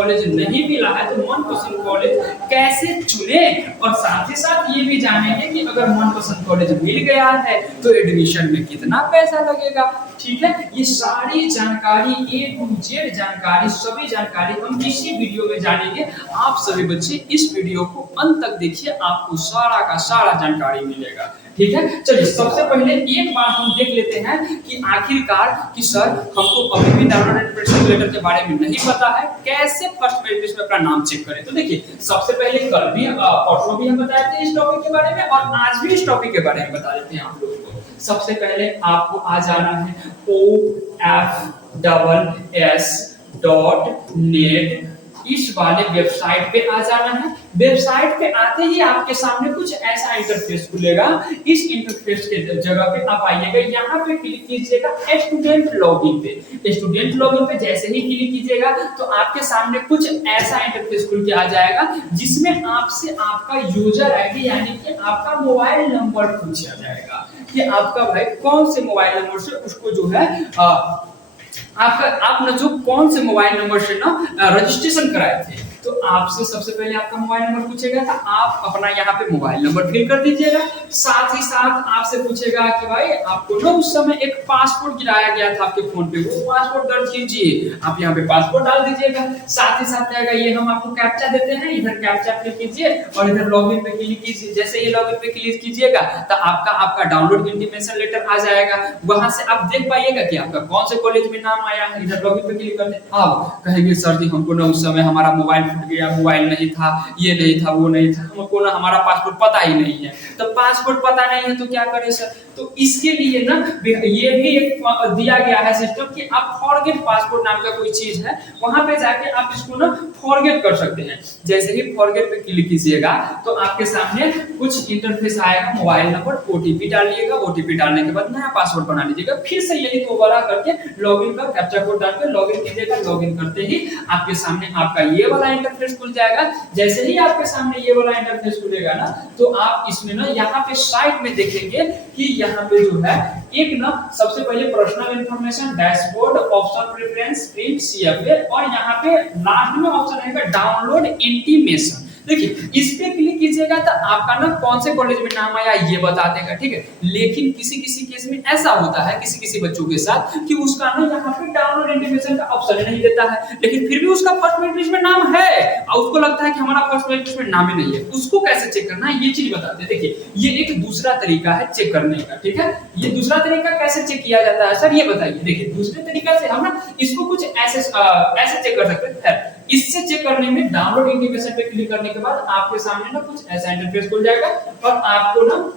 College नहीं मिला है तो मनपसंद कॉलेज कैसे चुने, और साथ ही साथ ये भी जानेंगे कि अगर मनपसंद कॉलेज मिल गया है तो एडमिशन में कितना पैसा लगेगा। ठीक है, ये सारी जानकारी A to Z जानकारी, सभी जानकारी हम इसी वीडियो में जानेंगे। आप सभी बच्चे इस वीडियो को अंत तक देखिए, आपको सारा का सारा जानकारी मिलेगा। ठीक है, चलिए सबसे पहले एक बार हम देख लेते हैं कि आखिरकार कि सर हमको अभी भी डाउनलोड एडमिशन लेटर के बारे में नहीं पता है, कैसे फर्स्ट मेरिट लिस्ट में अपना नाम चेक करें। तो देखिए सबसे पहले कल भी परसों भी हम बताए थे इस टॉपिक के बारे में, और आज भी इस टॉपिक के बारे में बता देते हैं आप लोगों को। सबसे पहले आपको आ जाना है OFSS.net, इस वाले वेबसाइट पे आ जाना है। वेबसाइट पे आते ही आपके सामने कुछ ऐसा इंटरफेस खुलेगा। इस इंटरफेस के जगह पे आप आइएगा, यहाँ पे क्लिक कीजिएगा स्टूडेंट लॉगिन पे। स्टूडेंट लॉगिन पे जैसे ही क्लिक कीजिएगा तो आपके सामने कुछ ऐसा इंटरफेस खुल के आ जाएगा, जिसमें आपसे आपका यूजर आईडी यानी कि आपका मोबाइल नंबर पूछा जाएगा कि आपका भाई कौन से मोबाइल नंबर से उसको जो है आपने जो कौन से मोबाइल नंबर से ना रजिस्ट्रेशन कराए थे। तो आपसे सबसे पहले आपका मोबाइल नंबर पूछेगा, तो आप अपना यहाँ पे मोबाइल नंबर फिल कर दीजिएगा। साथ ही साथ आपसे पूछेगा कि भाई आपको ना उस समय एक पासपोर्ट गिराया गया था आपके फोन पे, वो पासपोर्ट दर्ज कीजिए। आप यहाँ पे पासपोर्ट डाल दीजिएगा। साथ ही साथ कहेगा ये हम आपको कैप्चा देते हैं, इधर कैप्चा फिल कीजिए और इधर लॉगिन पे क्लिक कीजिए। जैसे ये लॉगिन पे क्लिक कीजिएगा तो आपका डाउनलोड इंटीमेशन लेटर आ जाएगा। वहां से आप देख पाइएगा कि आपका कौन से कॉलेज में नाम आया है। इधर लॉगिन पे क्लिक करते हैं, अब कहेंगे सर जी हमको ना उस समय हमारा मोबाइल फट गया, मोबाइल नहीं था, ये नहीं था, वो नहीं था, हमको ना हमारा पासपोर्ट पता ही नहीं है। तो पासपोर्ट पता नहीं है तो क्या करें सर? तो इसके लिए ना ये भी एक दिया गया है सिस्टम कि आप फॉरगेट पासपोर्ट नाम का कोई चीज है, वहां पे जाके आप इसको ना फॉरगेट कर सकते हैं। जैसे ही फॉरगेट पे क्लिक कीजिएगा तो आपके सामने कुछ इंटरफेस आएगा, मोबाइल नंबर, ओटीपी डालिएगा। ओटीपी डालने के बाद नया पासवर्ड बना लीजिएगा। फिर से यही दोबारा करके लॉगिन का कैप्चा कोड डाल के लॉगिन कीजिएगा। लॉगिन करते ही आपके सामने आपका ये वाला इंटरफेस खुल जाएगा। जैसे ही आपके सामने ये वाला इंटरफेस खुलेगा ना तो आप इसमें ना यहाँ पे साइड में देखेंगे कि यहाँ पे जो है एक ना सबसे पहले personal information, dashboard, option preference, print, CFA, और यहाँ पे लास्ट में ऑप्शन आएगा डाउनलोड इंटीमेशन। देखिए इस पे क्लिक कीजिएगा तो आपका ना कौन से कॉलेज में नाम आया ये बता देगा। ठीक है, लेकिन किसी किसी केस में ऐसा होता है किसी किसी बच्चों के साथ कि उसका ना यहाँ पे डाउनलोड इंटीमेशन का ऑप्शन नहीं देता है, लेकिन फिर भी उसका फर्स्ट मेरिट लिस्ट में नाम है और उसको लगता है कि हमारा फर्स्ट मेरिट लिस्ट में नाम ही नहीं है। उसको कैसे चेक करना है ये चीज बताते हैं। देखिए ये एक दूसरा तरीका है चेक करने का। ठीक है, ये दूसरा तरीका कैसे चेक किया जाता है सर ये बताइए। देखिए दूसरे तरीका से हम ना इसको कुछ ऐसे चेक कर सकते हैं। इससे चेक करने में डाउनलोड इंटीमेशन पे क्लिक करने के बाद आपके सामने ना कुछ ऐसा इंटरफेस खुल जाएगा और आपको ना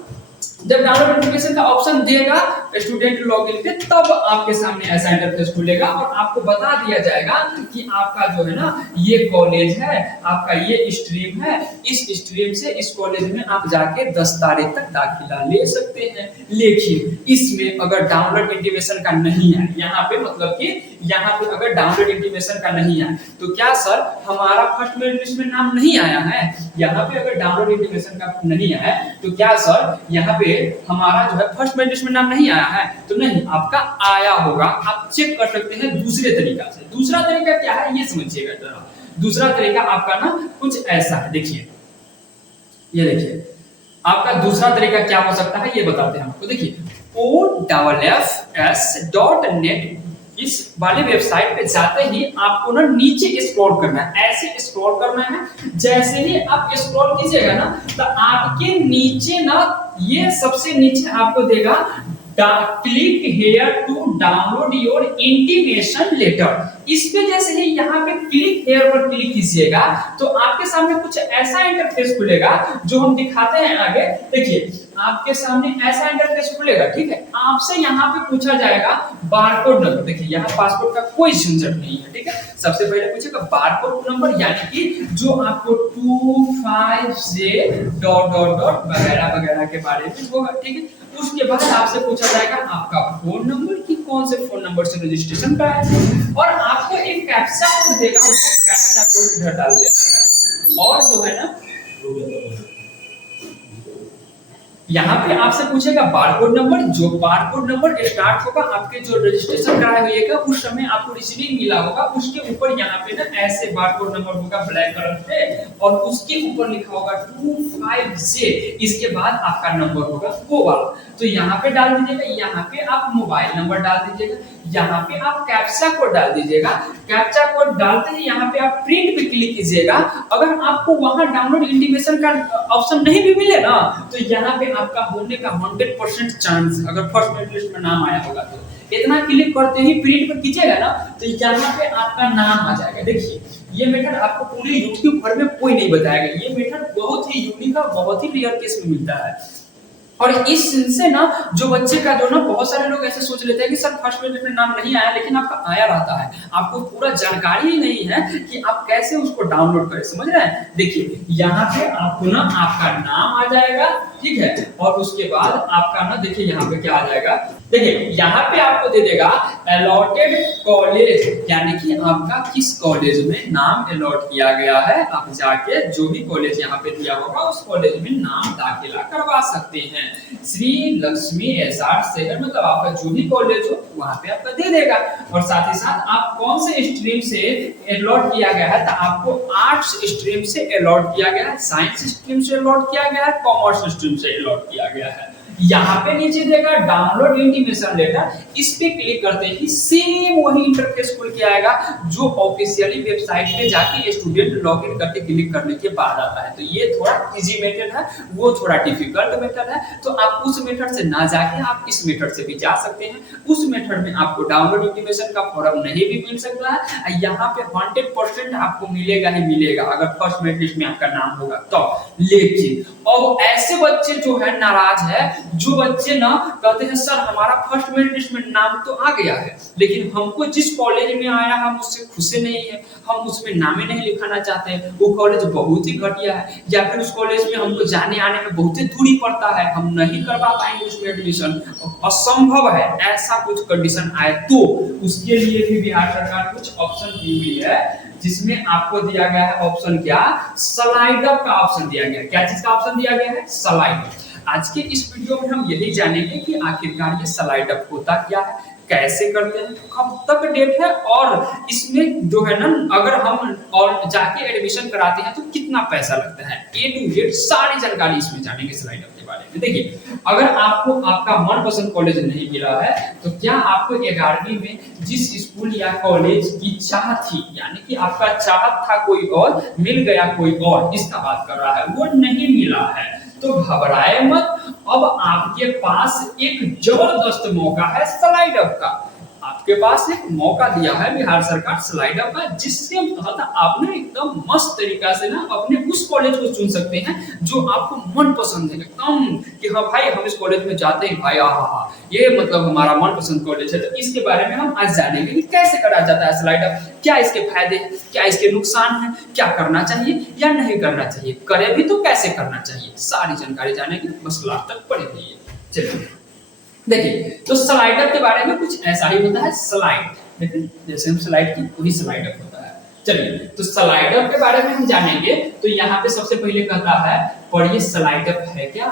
जब डाउनलोड इंटीमेशन का ऑप्शन देगा स्टूडेंट लॉगिन पे तब आपके सामने ऐसा इंटरफेस खुलेगा और आपको बता दिया जाएगा कि आपका जो है ना ये कॉलेज है, आपका ये स्ट्रीम है, इस स्ट्रीम से इस कॉलेज में आप जाके 10 तारीख तक दाखिला ले सकते हैं। लेकिन इसमें अगर डाउनलोड इंटीमेशन का नहीं है, यहाँ पे मतलब कि यहाँ पे अगर डाउनलोड इंटीमेशन का नहीं है तो क्या सर हमारा फर्स्ट मेरिट लिस्ट में नाम नहीं आया है? यहाँ पे अगर डाउनलोड इंटीमेशन का नहीं है तो क्या सर यहाँ पे हमारा जो है फर्स्ट मेरिट लिस्ट में नाम नहीं आया है? तो नहीं, आपका आया होगा। आप चेक कर सकते हैं दूसरे तरीका से। दूसरा तरीका क्या है ये समझिएगा जरा। दूसरा तरीका आपका ना कुछ ऐसा है, देखिए ये देखिए आपका दूसरा तरीका क्या हो सकता है ये बताते हैं आपको। देखिए OFFS.net इस वाले वेबसाइट पे जाते ही आपको ना नीचे स्क्रॉल करना है, ऐसे स्क्रॉल करना है। जैसे ही आप स्क्रॉल कीजिएगा ना तो आपके नीचे ना ये सबसे नीचे आपको देगा click here to download your intimation letter. इस पे जैसे ही यहाँ पे क्लिक हेयर पर क्लिक कीजिएगा तो आपके सामने कुछ ऐसा इंटरफेस खुलेगा जो हम दिखाते हैं आगे। देखिए आपके सामने ऐसा इंटरफेस खुलेगा। ठीक है, आपसे यहाँ पे पूछा जाएगा बारकोड नंबर। देखिए यहाँ पासपोर्ट का कोई झंझट नहीं है। ठीक है, सबसे पहले पूछेगा बारकोड नंबर यानी कि जो आपको 25J वगैरह वगैरह के बारे में होगा। ठीक है, उसके बाद आपसे पूछा जाएगा आपका फोन नंबर कि कौन से फोन नंबर से रजिस्ट्रेशन कराया है और आपको एक कैप्चा कोड देगा, उसको कैप्चा कोड इधर डाल देना है। और जो है ना यहाँ पे आपसे पूछेगा बारकोड नंबर, जो बारकोड नंबर स्टार्ट होगा आपके जो रजिस्ट्रेशन कराए हुएगा उस समय आपको रिसीविंग मिला होगा, उसके ऊपर यहाँ पे ना ऐसे बारकोड नंबर होगा ब्लैक कलर से और उसके ऊपर लिखा होगा 25J, इसके बाद आपका नंबर होगा वो वाला। तो यहाँ पे डाल दीजिएगा, यहाँ पे आप मोबाइल नंबर डाल दीजिएगा, यहाँ पे आप कैप्चा कोड डाल दीजिएगा। कैप्चा कोड डालते ही यहाँ पे आप प्रिंट पे क्लिक कीजिएगा। अगर आपको वहां डाउनलोड इंटीमेशन का ऑप्शन नहीं भी मिले ना तो यहाँ पे आपका होने का 100% चांस, अगर फर्स्ट मेरिट लिस्ट में नाम आया होगा तो इतना क्लिक करते ही प्रिंट पर कीजिएगा ना तो यहाँ पे आपका नाम आ जाएगा। देखिए ये मेथड आपको पूरे YouTube भर में कोई नहीं बताएगा, ये मेथड बहुत ही यूनिक और बहुत ही रेयर केस में मिलता है। और इससे ना जो बच्चे का जो ना बहुत सारे लोग ऐसे सोच लेते हैं कि सर फर्स्ट मेरिट में नाम नहीं आया, लेकिन आपका आया रहता है, आपको पूरा जानकारी ही नहीं है कि आप कैसे उसको डाउनलोड करें, समझ रहे हैं। देखिए यहाँ पे आपको ना आपका नाम आ जाएगा, ठीक है, और उसके बाद आपका ना देखिए यहाँ पे क्या आ जाएगा, देखिए यहाँ पे आपको दे देगा अलॉटेड कॉलेज, यानी कि आपका किस कॉलेज में नाम अलॉट किया गया है। आप जाके जो भी कॉलेज यहाँ पे दिया होगा उस कॉलेज में नाम दाखिला करवा सकते हैं। श्री लक्ष्मी एसआर शहर, मतलब आपका जो भी कॉलेज हो वहां पे आपका दे देगा। और साथ ही साथ आप कौन से स्ट्रीम से अलॉट किया गया है, तो आपको आर्ट्स स्ट्रीम से अलॉट किया गया है, साइंस स्ट्रीम से अलॉट किया गया है, कॉमर्स स्ट्रीम से अलॉट किया गया है। यहाँ पे नीचे देगा डाउनलोड इंटीमेशन लेटर, इस पे क्लिक करते ही सेम वही इंटरफेस खुल के आएगा जो ऑफिशियली वेबसाइट पे जाके स्टूडेंट लॉगिन करके क्लिक करने के बाद आता है। तो ये थोड़ा इजी मेथड है, वो थोड़ा डिफिकल्ट मेथड है, तो आप उस मेथड से ना जाके आप इस मेथड से भी जा सकते हैं। उस मेथड में आपको डाउनलोड इंटीमेशन का फॉर्म नहीं भी मिल सकता है, यहाँ पे 100% आपको मिलेगा ही मिलेगा अगर फर्स्ट मेरिट लिस्ट में आपका नाम होगा तो। लेकिन और ऐसे बच्चे जो है नाराज है, जो बच्चे ना कहते हैं सर हमारा फर्स्ट मेरिट लिस्ट में नाम तो आ गया है लेकिन हमको जिस कॉलेज में आया हम उससे खुश नहीं है, हम उसमें नाम ही नहीं लिखाना चाहते हैं, वो कॉलेज बहुत ही घटिया है, या फिर उस कॉलेज में हमको जाने आने में बहुत ही दूरी पड़ता है, हम नहीं करवा पाएंगे उसमें एडमिशन, असंभव है, ऐसा कुछ कंडीशन आए तो उसके लिए भी बिहार सरकार कुछ ऑप्शन दी हुई है, जिसमें आपको दिया गया है ऑप्शन क्या, स्लाइड अप का ऑप्शन दिया गया है। क्या चीज का ऑप्शन दिया गया है, स्लाइड अप। आज के इस वीडियो में हम यही जानेंगे कि आखिरकार ये स्लाइड अप होता क्या है, कैसे करते हैं, कब तक डेट है, और इसमें जो है ना अगर हम और जाके एडमिशन कराते हैं तो कितना पैसा लगता है, ए टू जेड सारी जानकारी इसमें जानेंगे स्लाइड अप के बारे में। देखिए अगर आपको आपका मनपसंद कॉलेज नहीं मिला है तो क्या आपको 11वीं में जिस स्कूल या कॉलेज की चाह थी, यानी कि आपका चाहत था कोई और, मिल गया कोई और, इसका बात कर रहा है, वो नहीं मिला है तो घबराए मत, अब आपके पास एक जबरदस्त मौका है स्लाइड अप का। आपके पास एक मौका दिया है बिहार सरकार स्लाइड अप का, जिससे आप ना एकदम मस्त तरीका से ना अपने उस कॉलेज को चुन सकते हैं जो आपको मन पसंद है, एकदम कि हाँ भाई हम इस कॉलेज में जाते हैं भाई, आहा ये मतलब हमारा मनपसंद कॉलेज है। तो इसके बारे में हम आज जानेंगे कि कैसे करा जाता है स्लाइड अप, क्या इसके फायदे हैं, क्या इसके नुकसान हैं, क्या करना चाहिए या नहीं करना चाहिए, करे भी तो कैसे करना चाहिए, सारी जानकारी जानेंगे, बस लास्ट तक पढ़े रहिए। चलिए देखिए तो स्लाइड अप के बारे में कुछ ऐसा ही होता है, स्लाइड देखिए जैसे हम स्लाइड की वही स्लाइड अप होता है। चलिए तो स्लाइड अप के बारे में हम जानेंगे, तो यहाँ पे सबसे पहले कहता है पढ़िए स्लाइड अप है क्या।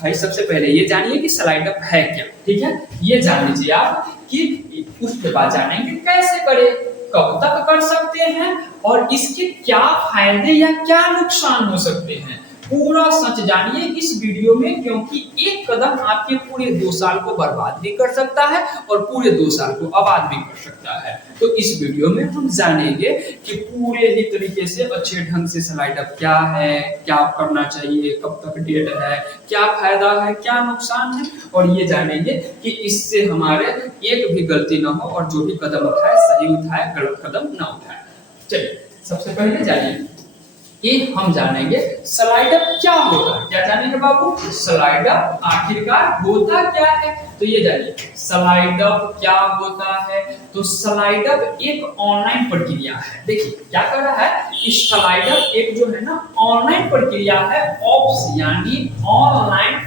भाई सबसे पहले ये जानिए कि स्लाइड अप है क्या, ठीक है, ये जान लीजिए आप कि उसके बाद जानेंगे कैसे करें, कब तक कर सकते हैं और इसके क्या फायदे या क्या नुकसान हो सकते हैं, पूरा सच जानिए इस वीडियो में, क्योंकि एक कदम आपके पूरे 2 साल को बर्बाद भी कर सकता है और पूरे 2 साल को आबाद भी कर सकता है। तो इस वीडियो में हम जानेंगे कि पूरे ही तरीके से अच्छे ढंग से स्लाइड अप क्या है, क्या करना चाहिए, कब तक डेट है, क्या फायदा है, क्या नुकसान है, और ये जानेंगे कि इससे हमारे एक भी गलती ना हो और जो भी कदम उठाए सही उठाए, गलत कदम ना उठाए। चलिए सबसे पहले जानिए कि हम जानेंगे स्लाइड अप क्या होता है। क्या जानेंगे बाबू, स्लाइड अप आखिरकार होता क्या है, तो ये जानिए स्लाइड अप क्या होता है। तो स्लाइड अप एक ऑनलाइन प्रक्रिया है। देखिए क्या कर रहा है, स्लाइड अप एक जो है ना ऑनलाइन प्रक्रिया है, ऑप्स यानी online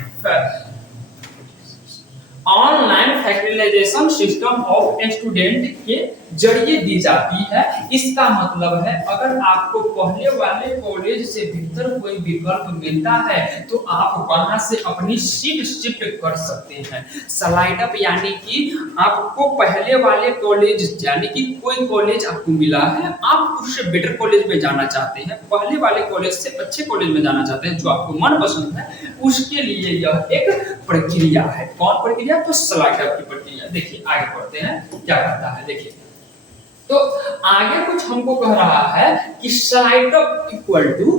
online facilitation system of student के जरिए दी जाती है। इसका मतलब है अगर आपको पहले वाले कॉलेज से भीतर कोई विकल्प मिलता है तो आप वहां से अपनी सीट शिफ्ट कर सकते हैं। स्लाइड अप यानी कि आपको पहले वाले कॉलेज यानी कि कोई कॉलेज आपको मिला है, आप उससे बेटर कॉलेज में जाना चाहते हैं, पहले वाले कॉलेज से अच्छे कॉलेज में जाना चाहते हैं जो आपको मन पसंद है, उसके लिए यह एक प्रक्रिया है। कौन प्रक्रिया? तो स्लाइड अप की प्रक्रिया। देखिए आगे बढ़ते हैं क्या कहता है। देखिए तो आगे कुछ हमको कह रहा है कि slide up equal to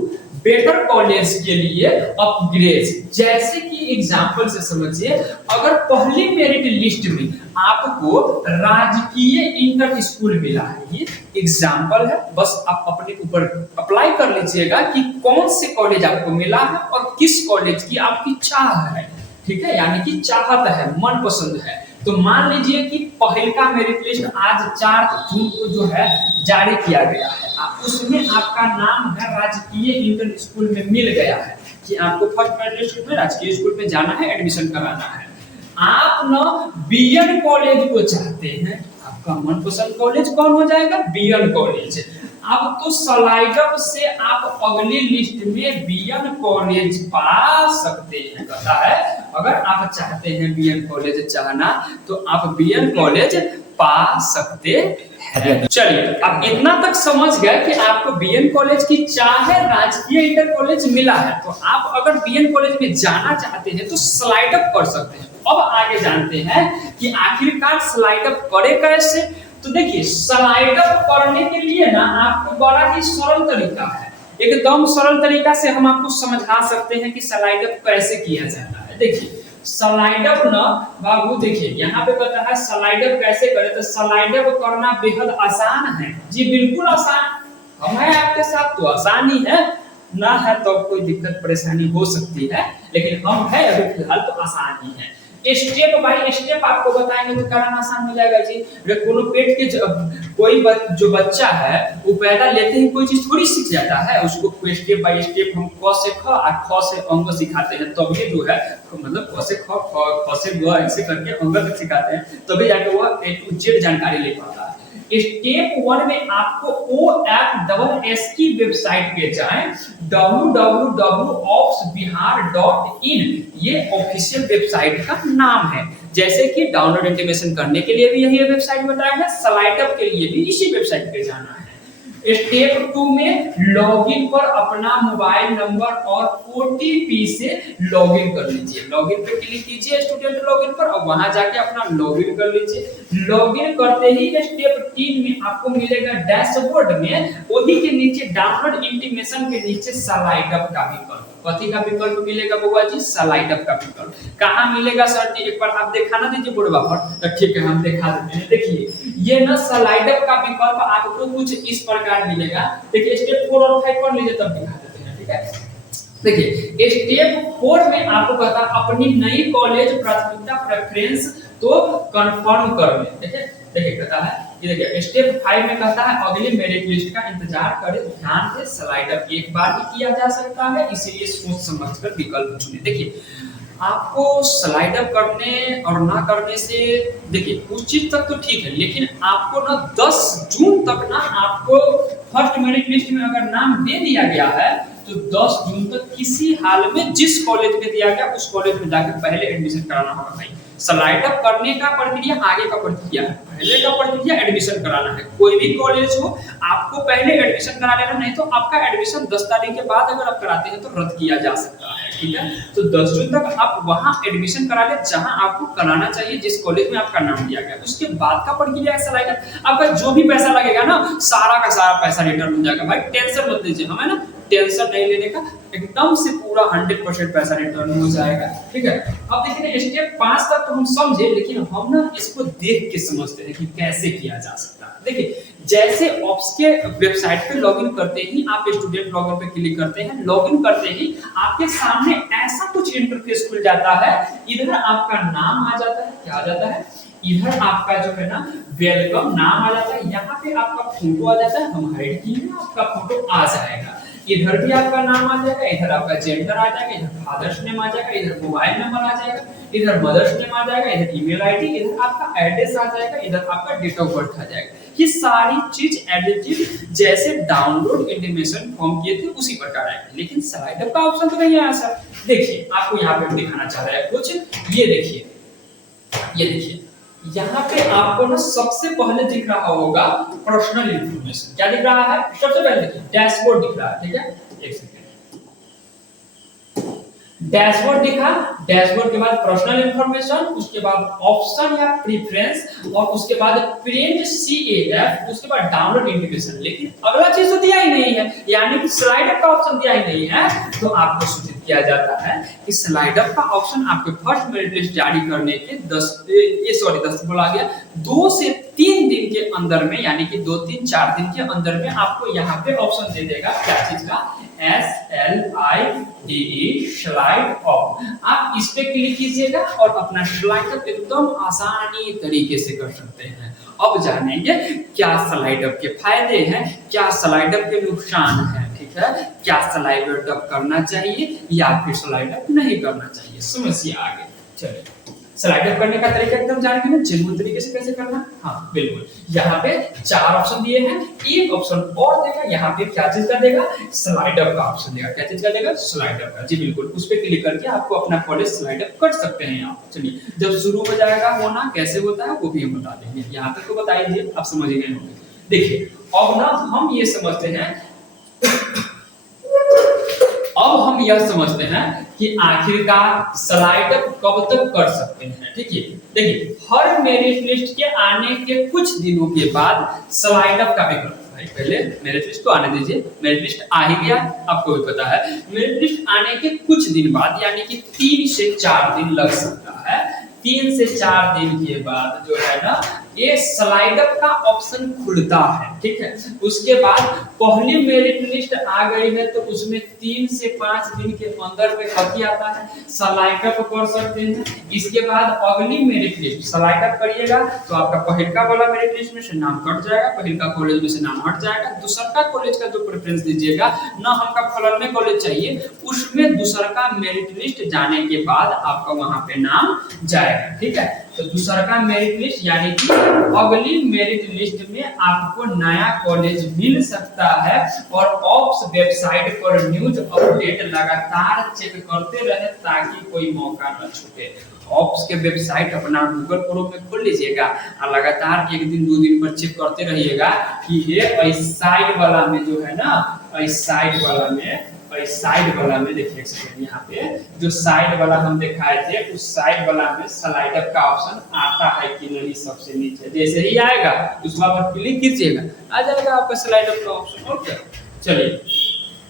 better college के लिए अपग्रेड। जैसे कि एग्जांपल से समझिए, अगर पहली मेरिट लिस्ट में आपको राजकीय इंटर स्कूल मिला है, ये एग्जांपल है, बस आप अपने ऊपर अप्लाई कर लीजिएगा कि कौन से कॉलेज आपको मिला है और किस कॉलेज की आपकी चाह है, ठीक है, यानी कि चाहत है, मन पसंद है। तो मान लीजिए कि पहला मेरिट लिस्ट आज 4 जून को जो है जारी किया गया है, उसमें आपका नाम है राजकीय इंटर स्कूल में मिल गया है कि आपको फर्स्ट मेरिट लिस्ट में राजकीय स्कूल में जाना है, एडमिशन कराना है। आप ना बीएन कॉलेज को चाहते हैं, आपका मनपसंद कॉलेज कौन हो जाएगा? B N college. अब तो स्लाइड अप से आप अगली लिस्ट में बीएन कॉलेज पा सकते हैं। कहता है अगर आप चाहते हैं बीएन कॉलेज चाहना तो आप बीएन कॉलेज पा सकते हैं। चलिए अब इतना तक समझ गए कि आपको बीएन कॉलेज की चाहे राजकीय इंटर कॉलेज मिला है, तो आप अगर बीएन कॉलेज में जाना चाहते हैं तो स्लाइड अप कर सकते हैं। अब आगे जानते हैं कि आखिरकार स्लाइड अप करे कैसे। तो देखिए स्लाइड अप करने के लिए ना आपको बड़ा ही सरल तरीका है, एकदम सरल तरीका से हम आपको समझा सकते हैं कि स्लाइड अप कैसे किया जाता है। देखिए स्लाइड अप ना बाबू, देखिए यहाँ पे कहता है स्लाइड अप कैसे करें, तो स्लाइड अप करना बेहद आसान है जी, बिल्कुल आसान। हम हैं आपके साथ तो आसान ही है, ना है तो कोई दिक्कत परेशानी हो सकती है, लेकिन हम है अभी फिलहाल तो आसान ही है। स्टेप बाय स्टेप आपको बताएंगे तो कराना आसान हो जाएगा जी। कोनो पेट के कोई जो बच्चा है वो पैदा लेते ही कोई चीज थोड़ी सीख जाता है, उसको स्टेप बाय स्टेप हम क से ख और ख से अंग सिखाते हैं, तभी जो है मतलब क से ख से ग ऐसे करके अंग तक सिखाते हैं, तभी जाके वो ए टू जेड जानकारी ले पाता है। स्टेप 1 में आपको OFSS की वेबसाइट पे जाएं, www.opsbihar.in, ये ऑफिशियल वेबसाइट का नाम है। जैसे कि डाउनलोड इंटीमेशन करने के लिए भी यही वेबसाइट बताया है, स्लाइड अप के लिए भी इसी वेबसाइट पे जाना है। स्टेप 2 में लॉगिन पर अपना मोबाइल नंबर और OTP से लॉगिन कर लीजिए। लॉगिन पे क्लिक कीजिए स्टूडेंट लॉगिन पर और वहां जाके अपना लॉगिन कर लीजिए। लॉगिन करते ही स्टेप 3 में आपको मिलेगा डैशबोर्ड में, वही के नीचे डाउनलोड इंटीमेशन के नीचे स्लाइड अप का विकल्प। कथी का विकल्प मिलेगा बुआ जी? स्लाइड अप का विकल्प। कहां मिलेगा सर जी? एक बार आप दिखाना दीजिए बोर्ड पर। तो ठीक है हम दिखा देते हैं। देखिए ये ना स्लाइड अप का विकल्प आपको कुछ इस प्रकार मिलेगा। देखिए स्टेप 4 और 5 कर लीजिए तब दिखा देते हैं, ठीक है। देखिए स्टेप 4 में आपको कहता है अपनी नई कॉलेज प्राथमिकता प्रेफरेंस तो कंफर्म कर ले। देखिए कहता है ये देखिए स्टेप 5 में कहता है अगली मेरिट लिस्ट का इंतजार करें, ध्यान से स्लाइड अप एक बार ही किया जा सकता है, इसीलिए सोच समझकर विकल्प चुनें। देखिए आपको स्लाइड अप करने और ना करने से देखिए उस चीज तक तो ठीक है, लेकिन आपको ना 10 जून तक ना आपको फर्स्ट मेरिट लिस्ट में अगर नाम दे दिया गया है तो 10 जून तक किसी हाल में जिस कॉलेज में दिया गया उस कॉलेज में जाकर पहले एडमिशन कराना होगा भाई। स्लाइड अप करने का प्रक्रिया आगे का प्रक्रिया है, पहले का प्रक्रिया एडमिशन कराना है। कोई भी कॉलेज हो आपको पहले एडमिशन करा लेना, नहीं तो आपका एडमिशन 10 तारीख के बाद अगर आप कराते हैं तो रद्द किया जा सकता है, ठीक है। तो 10 जून तक आप वहां एडमिशन करा ले जहां आपको कराना चाहिए, जिस कॉलेज में आपका नाम दिया गया। उसके बाद का प्रक्रिया है स्लाइड अप। आपका जो भी पैसा लगेगा ना सारा का सारा पैसा रिटर्न हो जाएगा भाई, टेंशन मत लीजिए, हमें ना टेंशन नहीं लेने का, एकदम से पूरा 100% पैसा रिटर्न हो जाएगा, ठीक है। अब देखिए स्टेप 5 तक तो हम समझे, लेकिन हम ना इसको देख के समझते हैं कि कैसे किया जा सकता है। देखिए जैसे ऑप्स के वेबसाइट पे लॉगिन करते ही आप स्टूडेंट लॉगिन पे क्लिक करते हैं, लॉगिन करते ही आपके सामने ऐसा कुछ इंटरफेस खुल जाता है। इधर आपका नाम आ जाता है, क्या आ जाता है, इधर आपका जो है ना वेलकम नाम आ जाता है, यहाँ पे आपका फोटो आ जाता है, हम हाइड किए आपका फोटो आ जाएगा। इधर भी आपका नाम आ जाएगा, इधर आपका जेंडर आ जाएगा, इधर फादर्स नेम आ जाएगा, इधर मोबाइल नंबर आ जाएगा, इधर मदर्स नेम आ जाएगा, इधर ईमेल आईडी, इधर आपका एड्रेस आ जाएगा, इधर आपका डेट ऑफ बर्थ आ जाएगा। ये सारी चीज एडिटिव जैसे डाउनलोड इंटीमेशन फॉर्म किए थे उसी प्रकार आएगा, लेकिन स्लाइड अप का ऑप्शन तो नहीं आया सर। देखिए आपको यहाँ पे दिखाना चाह रहा है कुछ, ये देखिए, ये देखिए यहाँ पे आपको ना सबसे पहले दिख रहा होगा पर्सनल इंफॉर्मेशन। क्या दिख रहा है? सबसे पहले देखिए डैशबोर्ड दिख रहा है, ठीक है, एक सेकंड, डैशबोर्ड दिखा, डैशबोर्ड के बाद पर्सनल इंफॉर्मेशन, उसके बाद ऑप्शन या प्रेफरेंस, और उसके बाद प्रिंट CAF, उसके बाद डाउनलोड इंटीमेशन। लेकिन अगला चीज तो दिया ही नहीं है, यानी कि स्लाइड अप का ऑप्शन दिया ही नहीं है। तो आपको सूचित किया जाता है कि स्लाइड अप का ऑप्शन आपके फर्स्ट मेरिट लिस्ट जारी करने के 10 बोला गया 2 से 3 दिन के अंदर में, यानी कि 2-3-4 दिन के अंदर में आपको यहाँ पे ऑप्शन दे देगा। क्या चीज का? SLIDE slide up. आप इस पे क्लिक कीजिएगा और अपना स्लाइड अप एकदम आसानी तरीके से कर सकते हैं। अब जानेंगे क्या स्लाइड अप के फायदे हैं, क्या स्लाइड अप के नुकसान हैं, ठीक है, क्या स्लाइड अप करना चाहिए या फिर स्लाइड अप नहीं करना चाहिए। समझिए आगे। चलिए स्लाइड अप करने का तरीका एकदम जानेंगे ना, जेन्युइन तरीके से कैसे करना। हाँ बिल्कुल, यहाँ पे 4 ऑप्शन दिए हैं, एक ऑप्शन और देगा, यहाँ पे क्या चीज का देगा? स्लाइड अप का ऑप्शन देगा। क्या चीज का देगा? स्लाइड अप का। जी बिल्कुल, उस पे क्लिक करके आपको अपना कॉलेज स्लाइड अप कर सकते हैं आप। चलिए जब शुरू हो जाएगा होना, कैसे होता है वो भी हम बता देंगे। यहाँ तक तो बता दीजिए, आप समझ गए होंगे। देखिए अब ना हम ये समझते हैं अब हम यह समझते हैं कि आखिरकार स्लाइड अप कब तक कर सकते हैं। ठीक है, देखिए हर मेरिट लिस्ट के आने के कुछ दिनों के बाद स्लाइड अप का भी करता है। पहले मेरिट लिस्ट तो आने दीजिए, मेरिट लिस्ट आ ही गया, आपको भी पता है। मेरिट लिस्ट आने के कुछ दिन बाद, यानी कि 3 से 4 दिन लग सकता है। 3 से 4 दिन के बाद जो है ना, ये स्लाइड अप का ऑप्शन खुलता है। ठीक है, उसके बाद पहली मेरिट लिस्ट आ गई है तो उसमें 3 से 5 दिन के अंदर में कभी आता है, स्लाइड अप कर सकते हैं। इसके बाद अगली मेरिट लिस्ट स्लाइड अप करिएगा तो आपका पहिलका वाला मेरिट लिस्ट में से नाम कट जाएगा, पहिलका कॉलेज में से नाम हट जाएगा। दूसरका कॉलेज का जो प्रेफरेंस दीजिएगा ना, हमका फलाने कॉलेज चाहिए, उसमें दूसरका मेरिट लिस्ट जाने के बाद आपका वहां पे नाम जाएगा। ठीक है, तो दूसरका मेरिट लिस्ट यानी कि अगली मेरिट लिस्ट में आपको नया कॉलेज मिल सकता है। और ऑप्स वेबसाइट पर न्यूज अपडेट लगातार चेक करते रहे ताकि कोई मौका न छूटे। ऑप्स के वेबसाइट अपना गूगल क्रोम में खोल लीजिएगा और लगातार 1 दिन 2 दिन पर चेक करते रहिएगा कि ये साइड वाला में जो है ना, साइड वाला में देखिए यहाँ पे जो साइड वाला हम दिखाए थे, उस साइड वाला में स्लाइड अप का ऑप्शन आता है कि नहीं। सबसे नीचे जैसे ही आएगा उस पर क्लिक कीजिएगा, आ जाएगा आपका स्लाइड अप का ऑप्शन। ओके, चलिए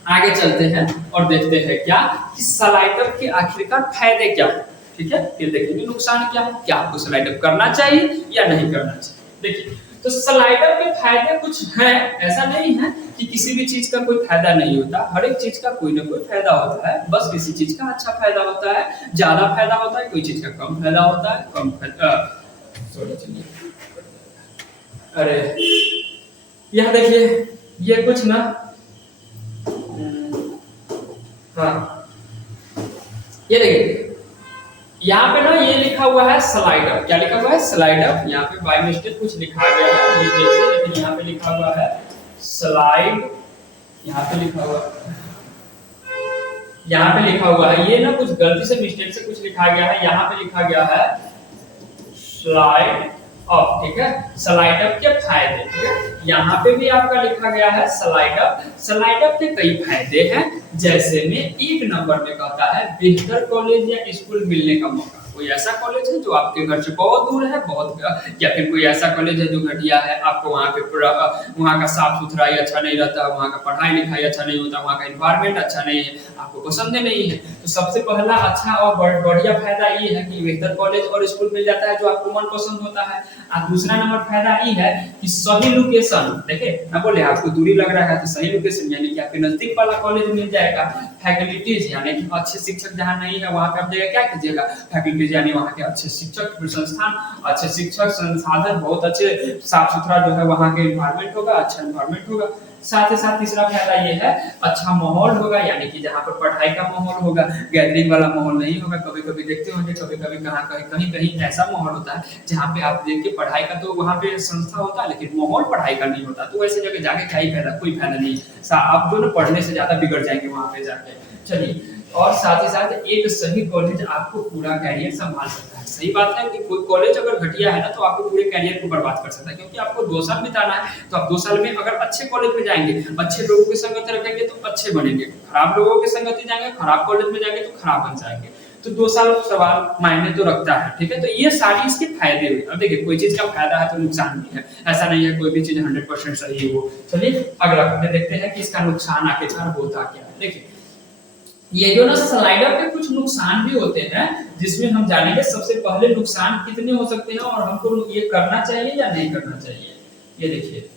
आगे चलते हैं और देखते हैं क्या कि स्लाइड अप के आखिरकार फायदे क्या है। ठीक है, फिर देखेंगे नुकसान क्या है, क्या आपको स्लाइड अप करना चाहिए या नहीं करना चाहिए। देखिए तो स्लाइड अप के फायदे कुछ हैं, ऐसा नहीं है कि किसी भी चीज का कोई फायदा नहीं होता। हर एक चीज का कोई ना कोई फायदा होता है, बस किसी चीज का अच्छा फायदा होता है, ज्यादा फायदा होता है, कोई चीज का कम फायदा होता है, कम फायदा। चलिए अरे यह देखिए, ये कुछ ना, हाँ ये देखिए यहाँ पे ना ये लिखा हुआ है स्लाइड अप। क्या लिखा हुआ है? Slide up. यहाँ पे बाय मिस्टेक कुछ लिखा गया है जैसे, लेकिन यहाँ पे लिखा हुआ है स्लाइड, यहाँ पे लिखा हुआ है, यहाँ पे लिखा हुआ है, ये ना कुछ गलती से मिस्टेक से कुछ लिखा गया है। यहाँ पे लिखा गया है स्लाइड अप। ठीक है, स्लाइड अप के फायदे। ठीक है, यहाँ पे भी आपका लिखा गया है स्लाइड अप। स्लाइड अप के कई फायदे हैं, जैसे में 1 नंबर में कहता है बेहतर कॉलेज या स्कूल मिलने का मौका। कोई ऐसा कॉलेज है जो आपके घर से बहुत दूर है, बहुत, या फिर कोई ऐसा कॉलेज है जो घटिया है, आपको वहाँ पे वहाँ का साफ सुथराई अच्छा नहीं रहता, वहाँ का पढ़ाई लिखाई अच्छा नहीं होता, वहाँ का एनवायरनमेंट अच्छा नहीं है, आपको पसंद नहीं है। तो सबसे पहला अच्छा और बढ़िया फायदा ये है कि बेहतर कॉलेज और स्कूल मिल जाता है जो आपको मन पसंद होता है। और दूसरा नंबर फायदा ये है कि सही लोकेशन, देखिए ना, बोले आपको दूरी लग रहा है तो सही लोकेशन यानी कि आपके नजदीक वाला कॉलेज मिल जाएगा। फैकल्टीज यानी कि अच्छे शिक्षक जहाँ नहीं है वहाँ पे आप जगह क्या कीजिएगा, फैकल्टीज यानी वहाँ के अच्छे शिक्षक संस्थान, अच्छे शिक्षक संसाधन, बहुत अच्छे साफ सुथरा जो है वहाँ के एनवायरनमेंट होगा, अच्छा एनवायरनमेंट होगा। साथ ही साथ तीसरा फायदा ये है, अच्छा माहौल होगा, यानी कि जहाँ पर पढ़ाई का माहौल होगा, गैदरिंग वाला माहौल नहीं होगा। कभी कभी देखते होंगे, कभी कभी कहीं कहीं ऐसा माहौल होता है जहाँ पे आप देखिए पढ़ाई का तो वहाँ पे संस्था होता है, लेकिन माहौल पढ़ाई का नहीं होता, तो ऐसे जगह जाके क्या ही फायदा, कोई फायदा नहीं। आप जो ना पढ़ने से ज्यादा बिगड़ जाएंगे वहाँ पे जाके। चलिए, और साथ ही साथ एक सही कॉलेज आपको पूरा कैरियर संभाल सकता है। सही बात है कि कोई कॉलेज अगर घटिया है ना तो आपको पूरे कैरियर को बर्बाद कर सकता है, क्योंकि आपको 2 साल बिताना है, तो आप 2 साल में अगर अच्छे कॉलेज में जाएंगे, अच्छे लोगों की संगत रखेंगे तो अच्छे बनेंगे, खराब लोगों की संगति जाएंगे, खराब कॉलेज में जाएंगे तो खराब बन जाएंगे। तो 2 साल सवाल मायने तो रखता है, ठीक है। तो ये सारी इसके फायदे हुए। अब देखिए, कोई चीज का फायदा है तो नुकसान भी है, ऐसा नहीं है कोई भी चीज 100% सही हो। चलिए अगला देखते हैं कि इसका नुकसान आखिरकार होता क्या है। देखिए, ये जो ना स्लाइडर के कुछ नुकसान भी होते हैं, जिसमें हम जानेंगे। सबसे पहले नुकसान कितने हो सकते हैं और हमको ये करना चाहिए या नहीं करना चाहिए। ये देखिए,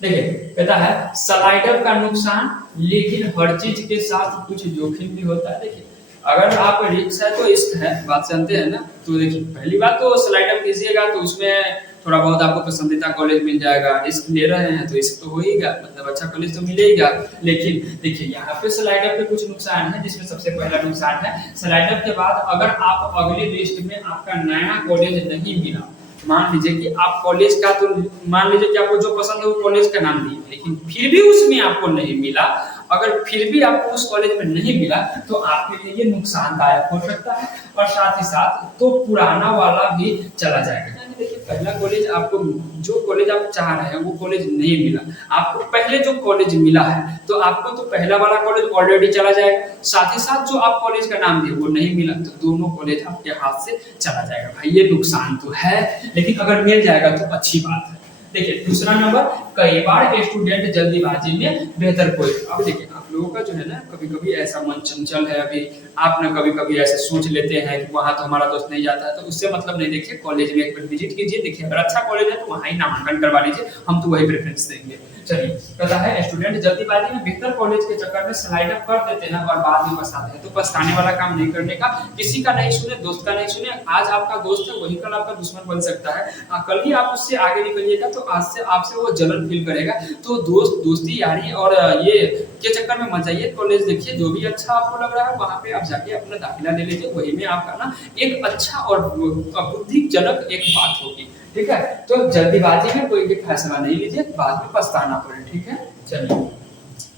कहता है स्लाइडर का नुकसान, लेकिन हर चीज के साथ कुछ जोखिम भी होता है। देखिए, अगर आप रिस्क है तो इश्क है, बात जानते हैं ना। तो देखिए, पहली बात तो स्लाइडर कीजिएगा तो उसमें थोड़ा बहुत आपको पसंदीदा कॉलेज मिल जाएगा। रिस्क ले रहे हैं तो रिस्क तो होएगा, मतलब अच्छा कॉलेज तो मिलेगा। लेकिन देखिए, यहाँ पे स्लाइडर के कुछ नुकसान है, जिसमें सबसे पहला नुकसान है, स्लाइडर के बाद अगर आप अगली लिस्ट में आपका नया कॉलेज नहीं मिला, मान लीजिए कि आप कॉलेज का तो मान लीजिए कि आपको जो पसंद है वो कॉलेज का नाम दिए, लेकिन फिर भी उसमें आपको नहीं मिला, अगर फिर भी आपको उस कॉलेज में नहीं मिला तो आपके लिए ये नुकसानदायक हो सकता है। और साथ ही साथ तो पुराना वाला भी चला जाएगा। यानी देखिए, पहला कॉलेज आपको, जो कॉलेज आप चाह रहे हैं वो कॉलेज नहीं मिला, आपको पहले जो कॉलेज मिला है तो आपको तो पहला वाला कॉलेज ऑलरेडी चला जाएगा। साथ ही साथ जो आप कॉलेज का नाम दिए वो नहीं मिला, तो दोनों कॉलेज आपके हाथ से चला जाएगा। भाई ये नुकसान तो है, लेकिन अगर मिल जाएगा तो अच्छी बात है। देखिए, दूसरा नंबर, कई बार स्टूडेंट जल्दीबाजी में बेहतर कॉलेज। अब देखिए, आप लोगों का जो है ना, कभी कभी ऐसा मन चंचल है, अभी आप ना कभी कभी ऐसे सोच लेते हैं कि वहां तो हमारा दोस्त नहीं जाता है, तो उससे मतलब नहीं। देखिए, कॉलेज में एक बार विजिट कीजिए, देखिए अगर अच्छा कॉलेज है तो वहां ही नामांकन करवा लीजिए, हम तो वही प्रेफरेंस देंगे। चलिए, कहता है स्टूडेंट जल्दीबाजी में बेहतर कॉलेज के चक्कर में स्लाइड अप कर देते हैं और बाद में पछताते हैं। तो पछताने वाला काम नहीं करने का, किसी का नहीं सुने, दोस्त का नहीं सुने। आज आपका दोस्त है, वही कल आपका दुश्मन बन सकता है। कल ही आप उससे आगे निकलिएगा तो आज से आपसे वो जलन फील करेगा। तो दोस्ती यारी और ये के चक्कर में मत जाइए। कॉलेज देखिए, जो भी अच्छा आपको लग रहा है वहां पे आप जाके अपना दाखिला ले लीजिए, वही में आपका ना एक अच्छा और बुद्धिजनक एक बात होगी, ठीक है। तो जल्दीबाजी में कोई भी फैसला नहीं लीजिए, बाद में पछताना पड़े, ठीक है। चलिए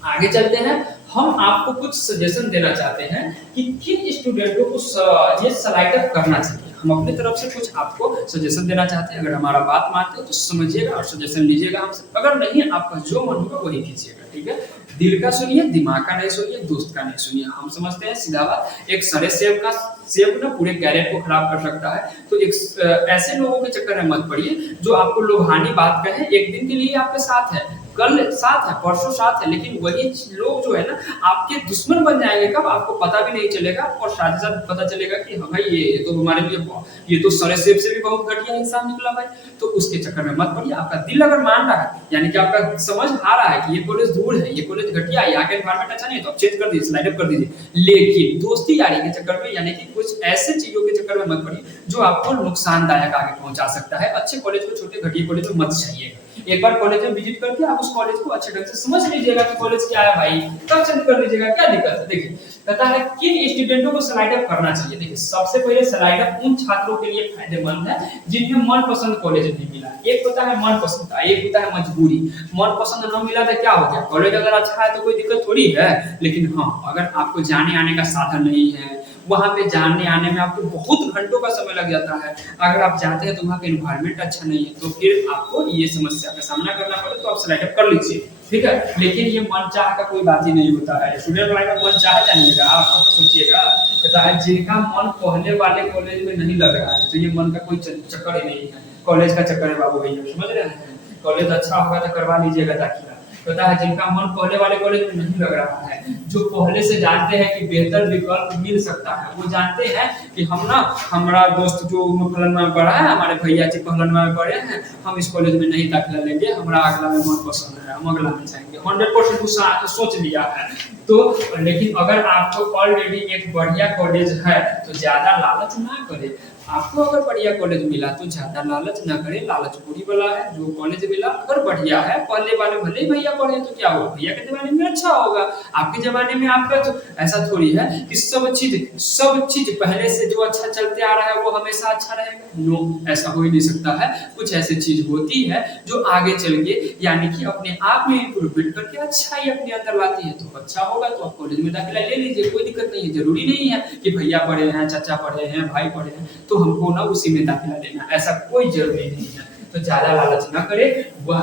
आगे चलते हैं। हम आपको कुछ सजेशन देना चाहते हैं कि किन स्टूडेंटों को ये स्लाइड करना चाहिए। हम अपनी तरफ से कुछ आपको सजेशन देना चाहते हैं। अगर हमारा बात मानते हैं तो समझिएगा और सजेशन लीजिएगा हमसे। अगर नहीं, आपका जो मन होगा वही कीजिएगा, ठीक है। दिल का सुनिए, दिमाग का नहीं सुनिए, दोस्त का नहीं सुनिए। हम समझते हैं सीधा बात, एक सरे सेब ना पूरे कैरियर को खराब कर सकता है। तो एक ऐसे लोगों के चक्कर में मत पड़िए जो आपको लोभानी बात कहे। एक दिन के लिए आपके साथ है, कल साथ है, परसों साथ है, लेकिन वही लोग जो है ना आपके दुश्मन बन जाएंगे कब, आपको पता भी नहीं चलेगा। और साथ ही साथ पता चलेगा कि हाँ भाई ये तो हमारे लिए, ये तो सरे सेब से भी बहुत घटिया इंसान निकला भाई। तो उसके चक्कर में मत पड़िए। आपका दिल अगर मान रहा है, यानी कि आपका समझ आ रहा है कि ये कॉलेज दूर है, ये कॉलेज घटिया है, यहाँ का एनवायरनमेंट अच्छा नहीं है, तो आप चेंज कर दीजिए, स्लाइड अप कर दीजिए। लेकिन दोस्ती यारी के चक्कर में, यानी कि कुछ ऐसे चीजों के चक्कर में मत पड़िए जो आपको नुकसानदायक आगे पहुंचा सकता है। अच्छे कॉलेज को छोटे घटिया कॉलेज में मत जाइएगा। एक बार कॉलेज में विजिट करके आप उस कॉलेज को अच्छे ढंग से समझ लीजिएगा कि कॉलेज क्या है भाई, तब चेंज कर लीजिएगा, क्या दिक्कत है। देखिए, कहता है किन स्टूडेंटों को स्लाइड अप करना चाहिए। देखिए, सबसे पहले स्लाइड अप उन छात्रों के लिए फायदेमंद है जिन्हें मनपसंद कॉलेज नहीं मिला। एक होता है मनपसंद का, एक होता है मजबूरी। मनपसंद न मिला तो क्या हो गया, कॉलेज अगर अच्छा है तो कोई दिक्कत थोड़ी है। लेकिन हाँ, अगर आपको जाने आने का साधन नहीं है, वहां पे जाने आने में आपको बहुत घंटों का समय लग जाता है, अगर आप जाते हैं तो वहां का एनवायरनमेंट अच्छा नहीं है, तो फिर आपको ये समस्या का सामना करना पड़े, तो आप स्लाइड अप कर लीजिए, ठीक है। लेकिन ये मन चाह का कोई बात ही नहीं होता है। स्टूडेंट लाइफ में मन चाह जानिएगा, आप सोचिएगा। कहता है जिनका मन पहले वाले कॉलेज में नहीं लग रहा है, तो ये मन का कोई चक्कर ही नहीं है, कॉलेज का चक्कर है बाबू भैया, समझ रहे हैं। कॉलेज अच्छा होगा तो करवा लीजिएगा दाखिला। पता है जिनका मन पहले वाले कॉलेज में नहीं लग रहा है, जो पहले से जानते हैं कि बेहतर विकल्प मिल सकता है, वो जानते हैं कि हम ना, हमारा दोस्त जो फलनवा में पढ़ा है, हमारे भैया जी फलनवा में पढ़े हैं, हम इस कॉलेज में नहीं दाखिला लेंगे, हमारा अगला में मन पसंद है, हम अगला में जाएंगे। 100% सोच लिया है। तो लेकिन अगर आपको ऑलरेडी एक बढ़िया कॉलेज है तो ज्यादा लालच ना करें, आपको अगर बढ़िया कॉलेज मिला तो ज्यादा लालच ना करें, लालच बुरी बला है। जो कॉलेज मिला अगर बढ़िया है, पहले वाले भले ही भैया पढ़े तो क्या हुआ, भैया के जमाने में अच्छा होगा। आपके जमाने में आपका तो ऐसा थोड़ी है कि सब चीज पहले से जो अच्छा चलते आ रहा है वो हमेशा अच्छा रहेगा। नो, ऐसा हो ही नहीं सकता है। कुछ ऐसी चीज होती है जो आगे चल के यानी कि अपने आप में इम्प्रूवमेंट करके अच्छा ही अपने अंदर लाती है। तो अच्छा होगा तो आप कॉलेज में दाखिला ले लीजिए, कोई दिक्कत नहीं है। जरूरी नहीं है कि भैया पढ़े हैं, चाचा पढ़े हैं, भाई पढ़े हैं तो हमको ना उसी में दाखिला लेना, ऐसा कोई जरूरी नहीं है। तो ज्यादा लालच ना करे। वह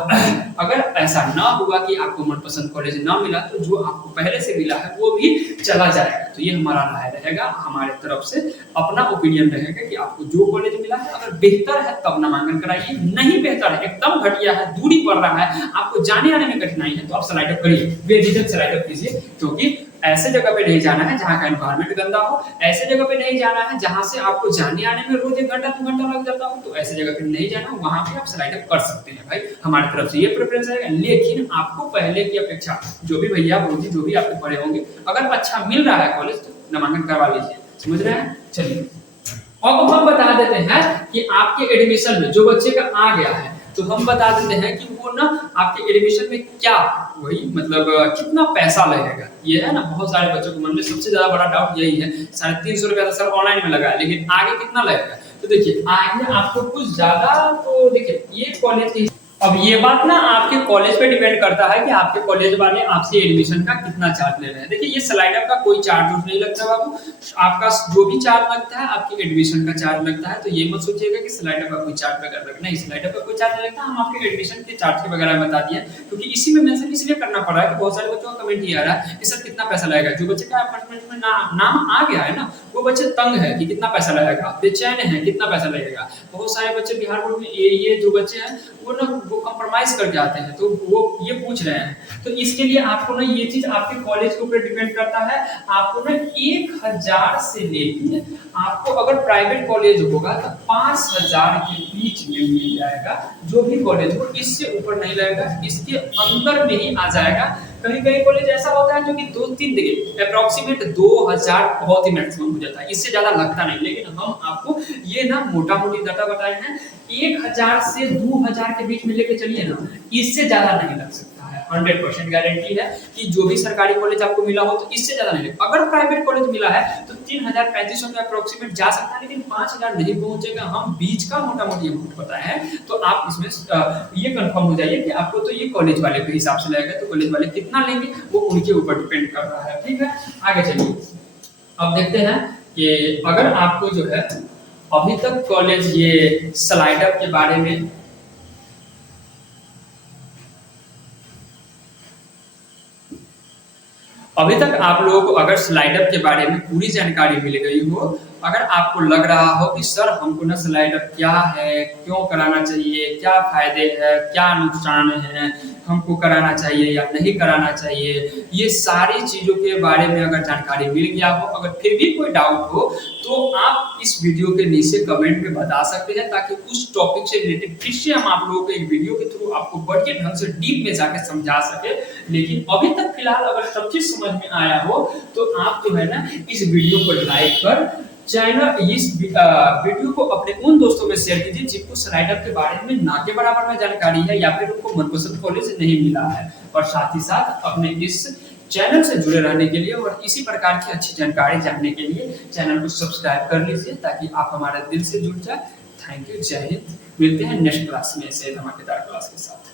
अगर ऐसा ना हुआ कि आपको मनपसंद कॉलेज ना मिला तो जो आपको पहले से मिला है वो भी चला जाएगा। तो ये हमारा राय रहेगा, हमारे तरफ से अपना ओपिनियन रहेगा कि आपको जो कॉलेज मिला है अगर बेहतर है तब नामांकन कराइए, नहीं बेहतर है, एकदम घटिया है, दूरी पड़ रहा है, आपको जाने आने में कठिनाई है तो आप स्लाइड अप करिए, बेझिझक स्लाइड अप कीजिए। क्योंकि ऐसे जगह पे नहीं जाना है जहाँ का एनवायरनमेंट गंदा हो, ऐसे जगह पे नहीं जाना है जहाँ से आपको जाने आने में रोज 1 घंटा 2 घंटा लग जाता हो, तो ऐसे जगह पे नहीं जाना, वहां पे आप स्लाइड अप कर सकते हैं भाई। हमारी तरफ से ये प्रेफरेंस है। लेकिन आपको पहले की अपेक्षा जो भी भैया बोली जो भी आपके पढ़े होंगे अगर अच्छा मिल रहा है कॉलेज तो नामांकन करवा लीजिए, समझ रहे हैं। चलिए अब हम बता देते हैं कि आपके एडमिशन में जो बच्चे का आ गया है तो हम बता देते हैं कि वो ना आपके एडमिशन में क्या वही मतलब कितना पैसा लगेगा। ये है ना बहुत सारे बच्चों के मन में सबसे ज्यादा बड़ा डाउट यही है। 350 रुपया तो सर ऑनलाइन में लगा है, लेकिन आगे कितना लगेगा। तो देखिए आगे आपको कुछ ज्यादा तो देखिए ये कॉलेज की अब ये बात ना आपके कॉलेज पे डिपेंड करता है कि आपके कॉलेज वाले आपसे एडमिशन का कितना चार्ज ले रहे हैं। देखिए ये स्लाइड अप का कोई चार्ज नहीं लगता बाबू, आपका जो भी चार्ज लगता है आपके एडमिशन का चार्ज लगता है। तो ये मत सोचिएगा कि स्लाइड अप का कोई चार्ज वगैरह लगता नहीं, स्लाइड अप का कोई चार्ज नहीं लगता। हम आपके एडमिशन के चार्ज के वगैरह बता दिए क्योंकि इसी में मेंशन इसलिए करना पड़ रहा है कि बहुत सारे बच्चों का कमेंट ये आ रहा है कि सर कितना पैसा लगेगा। जो बच्चे का अपार्टमेंट में नाम आ गया है ना वो बच्चे तंग है कि कितना पैसा लगेगा, बेचैन है कितना पैसा लगेगा। बहुत सारे बच्चे बिहार बोर्ड में ये जो बच्चे हैं वो ना वो कंप्रोमाइज करके आते हैं तो वो ये पूछ रहे हैं। तो इसके लिए आपको ना ये चीज आपके कॉलेज के ऊपर डिपेंड करता है। आपको ना 1000 से लेके आपको अगर प्राइवेट कॉलेज होगा तो 5000 के बीच में मिल जाएगा। जो भी कॉलेज हो इससे ऊपर नहीं लगेगा, इसके अंदर में ही आ जाएगा। कहीं कहीं कॉलेज ऐसा होता है जो कि 2-3 देखिए अप्रोक्सीमेट 2000 बहुत ही मैक्सिमम हो जाता है, इससे ज्यादा लगता नहीं। लेकिन हम आपको ये ना मोटा मोटी डाटा बताए हैं 1000 से 2000 के बीच में लेके चलिए ना, इससे ज्यादा नहीं लग सकता है। 100% गारंटी है कि जो भी सरकारी कॉलेज आपको मिला हो तो इससे ज्यादा नहीं लगेगा। अगर प्राइवेट कॉलेज मिला है तो 3000-3500 में अप्रोक्सीमेट जा सकता है, लेकिन 5000 नहीं पहुंचेगा। हम बीच का मोटा मोटी अमाउंट बताए हैं तो आप इसमें ये कंफर्म हो जाइए कि आपको तो ये कॉलेज वाले के हिसाब से लगेगा। तो कॉलेज वाले कितना लेंगे वो उनके ऊपर डिपेंड कर रहा है, ठीक है। आगे चलिए अब देखते हैं कि अगर आपको जो है अभी तक कॉलेज ये स्लाइड अप के बारे में अभी तक आप लोगों को अगर स्लाइड अप के बारे में पूरी जानकारी मिल गई हो, अगर आपको लग रहा हो कि सर हमको ना स्लाइड अप क्या है, क्यों कराना चाहिए, क्या फायदे हैं, क्या नुकसान है, हमको कराना चाहिए या नहीं कराना चाहिए, ये सारी चीजों के बारे में अगर जानकारी मिल गया हो, अगर फिर भी कोई डाउट हो तो आप इस वीडियो के नीचे कमेंट में बता सकते हैं ताकि उस टॉपिक से रिलेटेड फिर से हम आप लोगों को एक वीडियो के थ्रू आपको बढ़िया ढंग से डीप में जाके समझा सके। लेकिन अभी तक फिलहाल अगर सब चीज समझ में आया हो तो आप जो है ना इस वीडियो को लाइक कर चैनल इस वीडियो को अपने उन दोस्तों में शेयर कीजिए जिनको स्लाइड अप के बारे में ना के बराबर में जानकारी है या फिर उनको मनपसंद कॉलेज नहीं मिला है। और साथ ही साथ अपने इस चैनल से जुड़े रहने के लिए और इसी प्रकार की अच्छी जानकारी जानने के लिए चैनल को सब्सक्राइब कर लीजिए ताकि आप हमारे दिल से जुड़ जाए। थैंक यू, जय हिंद। मिलते हैं नेक्स्ट क्लास में ऐसे धमाकेदार क्लास के साथ।